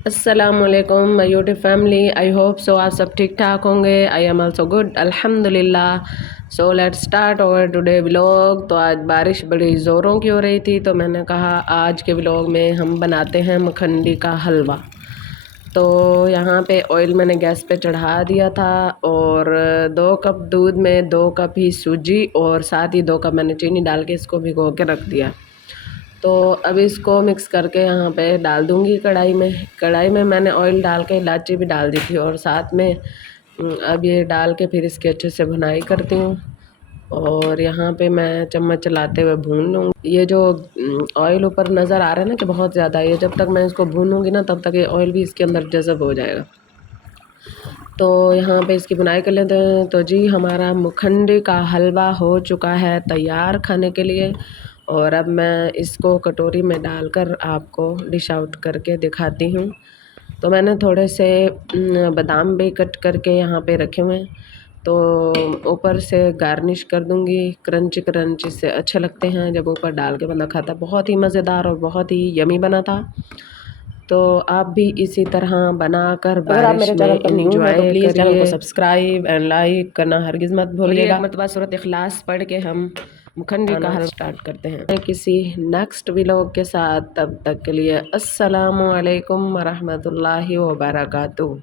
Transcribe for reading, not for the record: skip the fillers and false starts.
अस्सलामुअलैकुम my YouTube family, I hope so आप सब ठीक ठाक होंगे। आई एम आल्सो गुड अल्हम्दुलिल्लाह। So let's start over today vlog. तो आज बारिश बड़ी ज़ोरों की हो रही थी, तो मैंने कहा आज के व्लॉग में हम बनाते हैं मखंडी का हलवा। तो यहाँ पे ऑयल मैंने गैस पे चढ़ा दिया था और 2 कप दूध में 2 कप ही सूजी और साथ ही 2 कप मैंने चीनी डाल के इसको भिगो के रख दिया। तो अब इसको मिक्स करके यहाँ पे डाल दूँगी कढ़ाई में मैंने ऑयल डाल के इलायची भी डाल दी थी और साथ में अब ये डाल के फिर इसकी अच्छे से भुनाई करती हूँ। और यहाँ पे मैं चम्मच चलाते हुए भून लूँगी। ये जो ऑयल ऊपर नज़र आ रहा है ना कि बहुत ज़्यादा, ये जब तक मैं इसको भूनूँगी ना तब तक ये ऑयल भी इसके अंदर जज़ब हो जाएगा। तो यहाँ पे इसकी बुनाई कर लेते हैं। तो जी हमारा मखंडी का हलवा हो चुका है तैयार खाने के लिए। और अब मैं इसको कटोरी में डालकर आपको डिश आउट करके दिखाती हूँ। तो मैंने थोड़े से बादाम भी कट करके यहाँ पे रखे हुए हैं, तो ऊपर से गार्निश कर दूँगी। क्रंची क्रंची से अच्छे लगते हैं जब ऊपर डाल के बंदा खाता है। बहुत ही मज़ेदार और बहुत ही यमी बना था। तो आप भी इसी तरह बनाकर अगर आप बारिश मेरे में चैनल पर न्यू हैं तो एंजॉय प्लीज़ चैनल को करिए। सब्सक्राइब एंड लाइक करना हरगिज़ मत भूलिएगा। एक मरतबा सूरत इखलास पढ़ के हम मखंडी का हलवा स्टार्ट करते हैं किसी नेक्स्ट व्लॉग के साथ। तब तक के लिए अस्सलामु अलैकुम वरहमतुल्लाहि वबरकातुहू।